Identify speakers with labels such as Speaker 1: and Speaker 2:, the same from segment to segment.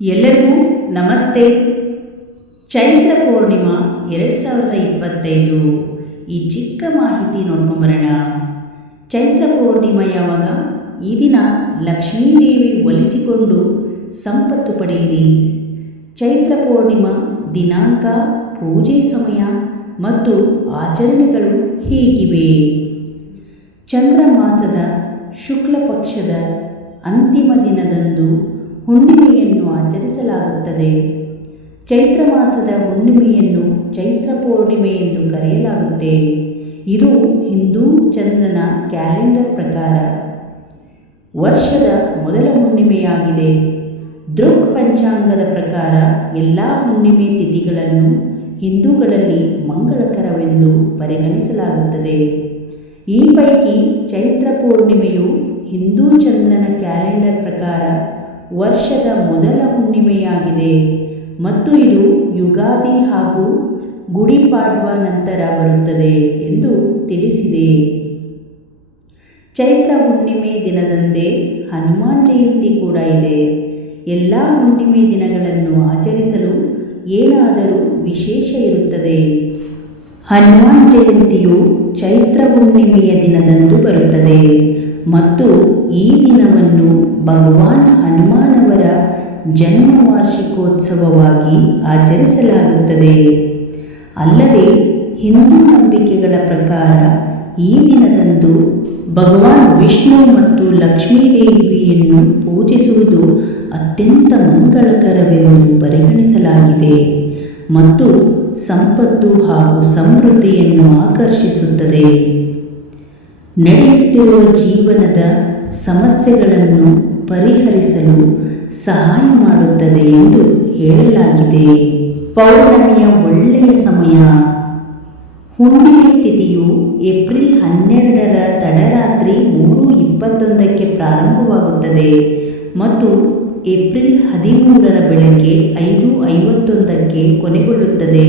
Speaker 1: ಎಲ್ಲರಿಗೂ ನಮಸ್ತೆ. ಚೈತ್ರ ಪೂರ್ಣಿಮಾ ಎರಡು ಸಾವಿರದ ಇಪ್ಪತ್ತೈದು. ಈ ಚಿಕ್ಕ ಮಾಹಿತಿ ನೋಡ್ಕೊಂಬರೋಣ. ಚೈತ್ರ ಪೂರ್ಣಿಮಾ ಯಾವಾಗ? ಈ ದಿನ ಲಕ್ಷ್ಮೀದೇವಿ ಒಲಿಸಿಕೊಂಡು ಸಂಪತ್ತು ಪಡೆಯಿರಿ. ಚೈತ್ರ ಪೂರ್ಣಿಮಾ ದಿನಾಂಕ, ಪೂಜೆ ಸಮಯ ಮತ್ತು ಆಚರಣೆಗಳು ಹೀಗಿವೆ? ಚಂದ್ರಮಾಸದ ಶುಕ್ಲ ಪಕ್ಷದ ಅಂತಿಮ ದಿನದಂದು ಹುಣ್ಣಿಮೆಯನ್ನು ಆಚರಿಸಲಾಗುತ್ತದೆ. ಚೈತ್ರ ಮಾಸದ ಹುಣ್ಣಿಮೆಯನ್ನು ಚೈತ್ರ ಪೂರ್ಣಿಮೆ ಎಂದು ಕರೆಯಲಾಗುತ್ತೆ. ಇದು ಹಿಂದೂ ಚಂದ್ರನ ಕ್ಯಾಲೆಂಡರ್ ಪ್ರಕಾರ ವರ್ಷದ ಮೊದಲ ಹುಣ್ಣಿಮೆಯಾಗಿದೆ. ದೃಕ್ ಪಂಚಾಂಗದ ಪ್ರಕಾರ ಎಲ್ಲ ಹುಣ್ಣಿಮೆ ತಿಥಿಗಳನ್ನು ಹಿಂದೂಗಳಲ್ಲಿ ಮಂಗಳಕರವೆಂದು ಪರಿಗಣಿಸಲಾಗುತ್ತದೆ. ಈ ಪೈಕಿ ಚೈತ್ರ ಪೂರ್ಣಿಮೆಯು ಹಿಂದೂ ಚಂದ್ರನ ಕ್ಯಾಲೆಂಡರ್ ಪ್ರಕಾರ ವರ್ಷದ ಮೊದಲ ಹುಣ್ಣಿಮೆಯಾಗಿದೆ ಮತ್ತು ಇದು ಯುಗಾದಿ ಹಾಗೂ ಗುಡಿಪಾಡ್ವ ನಂತರ ಬರುತ್ತದೆ ಎಂದು ತಿಳಿಸಿದೆ. ಚೈತ್ರ ಹುಣ್ಣಿಮೆ ದಿನದಂದೇ ಹನುಮಾನ್ ಜಯಂತಿ ಕೂಡ ಇದೆ. ಎಲ್ಲ ಹುಣ್ಣಿಮೆ ದಿನಗಳನ್ನು ಆಚರಿಸಲು ಏನಾದರೂ ವಿಶೇಷ ಇರುತ್ತದೆ? ಹನುಮಾನ್ ಜಯಂತಿಯು ಚೈತ್ರ ಹುಣ್ಣಿಮೆಯ ದಿನದಂದು ಬರುತ್ತದೆ. ಮತ್ತು ಈ ದಿನವನ್ನು ಭಗವಾನ್ ಹನುಮಾನವರ ಜನ್ಮ ವಾರ್ಷಿಕೋತ್ಸವವಾಗಿ ಆಚರಿಸಲಾಗುತ್ತದೆ. ಅಲ್ಲದೆ ಹಿಂದೂ ನಂಬಿಕೆಗಳ ಪ್ರಕಾರ ಈ ದಿನದಂದು ಭಗವಾನ್ ವಿಷ್ಣು ಮತ್ತು ಲಕ್ಷ್ಮೀದೇವಿಯನ್ನು ಪೂಜಿಸುವುದು ಅತ್ಯಂತ ಮಂಗಳಕರವೆಂದು ಪರಿಗಣಿಸಲಾಗಿದೆ ಮತ್ತು ಸಂಪತ್ತು ಹಾಗೂ ಸಮೃದ್ಧಿಯನ್ನು ಆಕರ್ಷಿಸುತ್ತದೆ. ನಡೆಯುತ್ತಿರುವ ಜೀವನದ ಸಮಸ್ಯೆಗಳನ್ನು ಪರಿಹರಿಸಲು ಸಹಾಯ ಮಾಡುತ್ತದೆ ಎಂದು ಹೇಳಲಾಗಿದೆ. ಪೌರ್ಣಮಿಯ ಒಳ್ಳೆಯ ಸಮಯ. ಹುಣ್ಣಿಮೆ ತಿಥಿಯು ಏಪ್ರಿಲ್ ಹನ್ನೆರಡರ ತಡರಾತ್ರಿ ಮೂರು ಇಪ್ಪತ್ತೊಂದಕ್ಕೆ ಪ್ರಾರಂಭವಾಗುತ್ತದೆ ಮತ್ತು ಏಪ್ರಿಲ್ ಹದಿಮೂರರ ಬೆಳಗ್ಗೆ ಐದು ಐವತ್ತೊಂದಕ್ಕೆ ಕೊನೆಗೊಳ್ಳುತ್ತದೆ.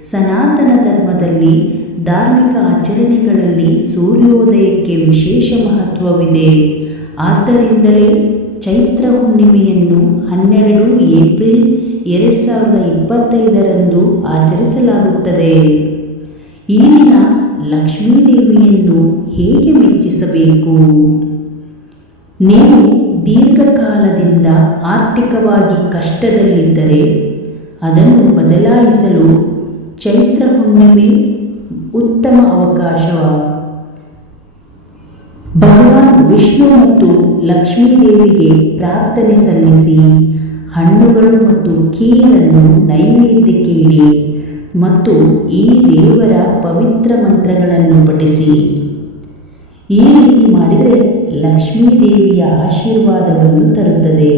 Speaker 1: ಸನಾತನ ಧರ್ಮದಲ್ಲಿ ಧಾರ್ಮಿಕ ಆಚರಣೆಗಳಲ್ಲಿ ಸೂರ್ಯೋದಯಕ್ಕೆ ವಿಶೇಷ ಮಹತ್ವವಿದೆ. ಆದ್ದರಿಂದಲೇ ಚೈತ್ರ ಹುಣ್ಣಿಮೆಯನ್ನು ಹನ್ನೆರಡು ಏಪ್ರಿಲ್ ಎರಡು ಸಾವಿರದ ಇಪ್ಪತ್ತೈದರಂದು ಆಚರಿಸಲಾಗುತ್ತದೆ. ಈ ದಿನ ಲಕ್ಷ್ಮೀದೇವಿಯನ್ನು ಹೇಗೆ ಮೆಚ್ಚಿಸಬೇಕು? ನೀವು ದೀರ್ಘಕಾಲದಿಂದ ಆರ್ಥಿಕವಾಗಿ ಕಷ್ಟದಲ್ಲಿದ್ದರೆ ಅದನ್ನು ಬದಲಾಯಿಸಲು ಚೈತ್ರ ಹುಣ್ಣಿಮೆ ಉತ್ತಮ ಅವಕಾಶ ಭಗವಾನ್ ವಿಷ್ಣು ಮತ್ತು ಲಕ್ಷ್ಮೀದೇವಿಗೆ ಪ್ರಾರ್ಥನೆ ಸಲ್ಲಿಸಿ, ಹಣ್ಣುಗಳು ಮತ್ತು ಕೀರನ್ನು ನೈವೇದ್ಯಕ್ಕೆ ಇಡಿ ಮತ್ತು ಈ ದೇವರ ಪವಿತ್ರ ಮಂತ್ರಗಳನ್ನು ಪಠಿಸಿ. ಈ ರೀತಿ ಮಾಡಿದರೆ ಲಕ್ಷ್ಮೀದೇವಿಯ ಆಶೀರ್ವಾದವನ್ನು ತರುತ್ತದೆ.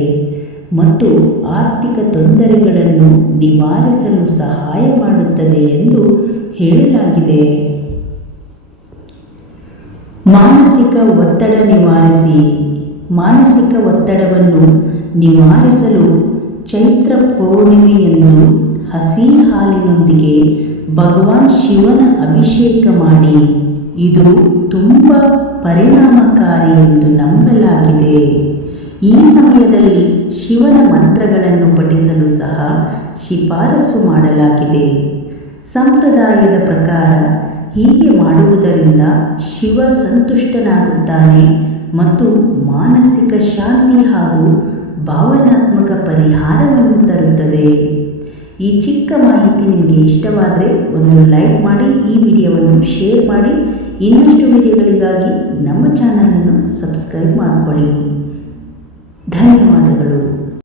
Speaker 1: ಮತ್ತು ಆರ್ಥಿಕ ತೊಂದರೆಗಳನ್ನು ನಿವಾರಿಸಲು ಸಹಾಯ ಮಾಡುತ್ತದೆ ಎಂದು ಹೇಳಲಾಗಿದೆ. ಮಾನಸಿಕ ಒತ್ತಡ ನಿವಾರಿಸಿ, ಮಾನಸಿಕ ಒತ್ತಡವನ್ನು ನಿವಾರಿಸಲು ಚೈತ್ರ ಪೌರ್ಣಿಮೆಯಂದು ಹಸಿ ಹಾಲಿನೊಂದಿಗೆ ಭಗವಾನ್ ಶಿವನ ಅಭಿಷೇಕ ಮಾಡಿ. ಇದು ತುಂಬ ಪರಿಣಾಮಕಾರಿ ಎಂದು ನಂಬಲಾಗಿದೆ. ಈ ಸಮಯದಲ್ಲಿ ಶಿವನ ಮಂತ್ರಗಳನ್ನು ಪಠಿಸಲು ಸಹ ಶಿಫಾರಸು ಮಾಡಲಾಗಿದೆ. ಸಂಪ್ರದಾಯದ ಪ್ರಕಾರ ಹೀಗೆ ಮಾಡುವುದರಿಂದ ಶಿವ ಸಂತುಷ್ಟನಾಗುತ್ತಾನೆ ಮತ್ತು ಮಾನಸಿಕ ಶಾಂತಿ ಹಾಗೂ ಭಾವನಾತ್ಮಕ ಪರಿಹಾರವನ್ನು ತರುತ್ತದೆ. ಈ ಚಿಕ್ಕ ಮಾಹಿತಿ ನಿಮಗೆ ಇಷ್ಟವಾದರೆ ಒಂದು ಲೈಕ್ ಮಾಡಿ, ಈ ವಿಡಿಯೋವನ್ನು ಶೇರ್ ಮಾಡಿ, ಇನ್ನಷ್ಟು ವಿಡಿಯೋಗಳಿಗಾಗಿ ನಮ್ಮ ಚಾನಲನ್ನು ಸಬ್ಸ್ಕ್ರೈಬ್ ಮಾಡಿಕೊಳ್ಳಿ. ಧನ್ಯವಾದಗಳು.